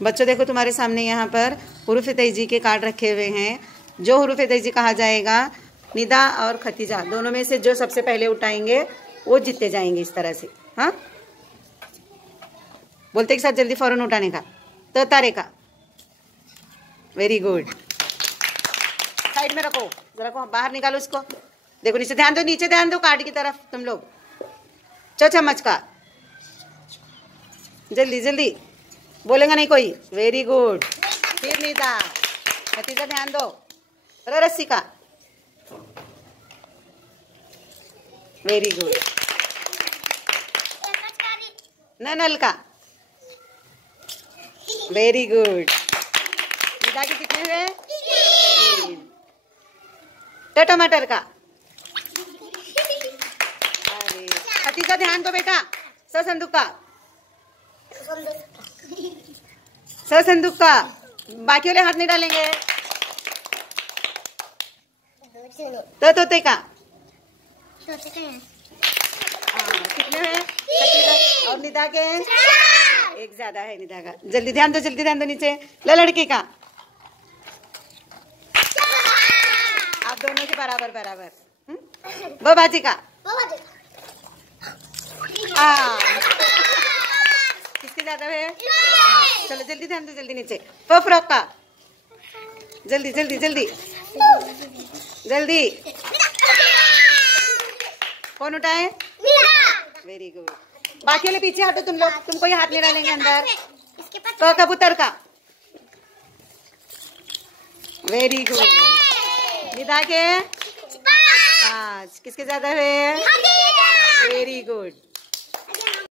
बच्चों देखो तुम्हारे सामने यहाँ पर हुरूफ तहजी के कार्ड रखे हुए हैं। जो हुरूफ तहजी कहा जाएगा, निदा और खतीजा दोनों में से जो सबसे पहले उठाएंगे वो जीतते जाएंगे। इस तरह से, हाँ, बोलते एक साथ जल्दी फौरन उठाने का। तो तारे का, वेरी गुड। साइड में रखो, जरा को बाहर निकालो इसको। देखो नीचे ध्यान दो, नीचे ध्यान दो, कार्ड की तरफ तुम लोग। चम्मच का, जल्दी जल्दी, बोलेगा नहीं कोई। Very good. फिर निदा, खतीजा ध्यान दो। रस्सी का, वेरी गुड। नल का, वेरी गुड। निदा के कितने हुए? 3। तो टमाटर का, अरे खतीजा ध्यान दो बेटा। संदूक का, संदूक का, बाकी वाले हाथ नहीं डालेंगे। तो तोते का, कितने हैं? और निदा के एक ज्यादा है। निदा का जल्दी ध्यान दो, जल्दी ध्यान दो। नीचे लड़के का, आप दोनों के बराबर बराबर। बाबाजी का, किसके ज्यादा है? चलो जल्दी ध्यान दो, जल्दी नीचे। फ्रॉक का, जल्दी जल्दी जल्दी जल्दी। कौन उठाए? Very good. बाकी वाले पीछे हटो तुम लोग, तुमको ये हाथ नहीं डालेंगे अंदर। तो कबूतर का, वेरी गुड। निदा के 5। किसके ज्यादा है? Very good.